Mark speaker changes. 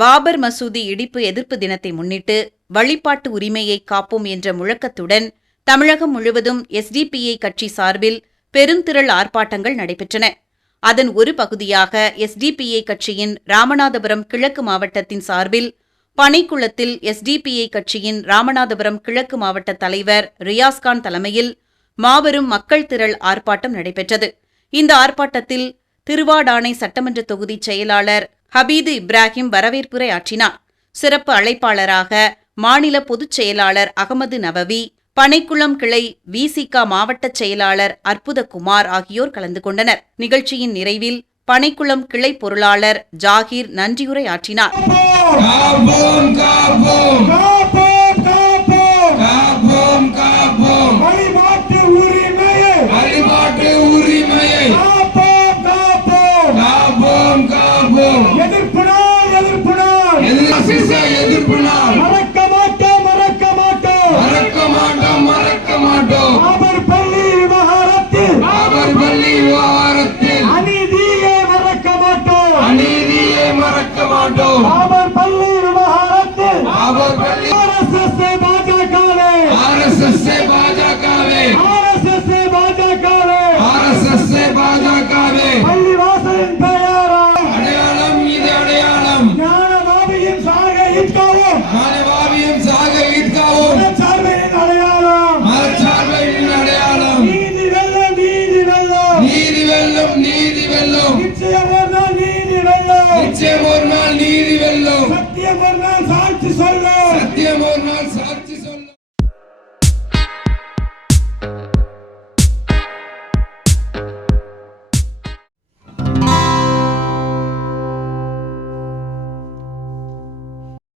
Speaker 1: பாபர் மசூதி இடிப்பு எதிர்ப்பு தினத்தை முன்னிட்டு வழிபாட்டு உரிமையை காப்போம் என்ற முழக்கத்துடன் தமிழகம் முழுவதும் எஸ்டிபிஐ கட்சி சார்பில் பெருந்திரள் ஆர்ப்பாட்டங்கள் நடைபெற்றன. அதன் ஒரு பகுதியாக எஸ்டிபிஐ கட்சியின் ராமநாதபுரம் கிழக்கு மாவட்டத்தின் சார்பில் பனைக்குளத்தில் எஸ்டிபிஐ கட்சியின் ராமநாதபுரம் கிழக்கு மாவட்ட தலைவர் ரியாஸ்கான் தலைமையில் மாபெரும் மக்கள் திரள் ஆர்ப்பாட்டம் நடைபெற்றது. இந்த ஆர்ப்பாட்டத்தில் திருவாடானை சட்டமன்ற தொகுதி செயலாளர் ஹபீது இப்ராஹிம் வரவேற்புரை ஆற்றினார். சிறப்பு அழைப்பாளராக மாநில பொதுச் செயலாளர் அகமது நவவி பனைக்குளம் கிளை விசிகா மாவட்ட செயலாளர் அற்புதகுமார் ஆகியோர் கலந்து கொண்டனர். நிகழ்ச்சியின் நிறைவில் பனைக்குளம் கிளை பொருளாளர் ஜாகீர் நன்றியுரை ஆற்றினார்.
Speaker 2: மாட்டோம் அவர் பள்ளி விவகாரத்தில்
Speaker 3: அவர் பள்ளி
Speaker 2: ஆர்எஸ்எஸ் பாஜகவே.
Speaker 3: ஆர்எஸ்எஸ் பாஜகவே.
Speaker 2: ஆர்எஸ்எஸ் பாஜகவே.
Speaker 3: ஆர்எஸ்எஸ் பாஜகவே.
Speaker 2: பள்ளி வாசலின் பெயரால்
Speaker 3: அடையாளம் இது அடையாளம்.
Speaker 2: ஞானபாபியின் சாகை இட்கவும்.
Speaker 3: மாணவாவியும் சாக ஈர்க்கவும்
Speaker 2: சார்பின் அடையாளம்.
Speaker 3: மதச்சார்பின் அடையாளம்.
Speaker 2: நீதி வெல்லும் நீதி வெல்லும்.
Speaker 3: நீதி வெல்லும் நீதி வெல்லும்.
Speaker 2: நிச்சயம் ஒரு நாள் நீதி வெல்லும்.
Speaker 3: நிச்சயம் ஒரு
Speaker 2: சாட்சி சொல்லும்
Speaker 3: சத்தியம் ஒரு நாள்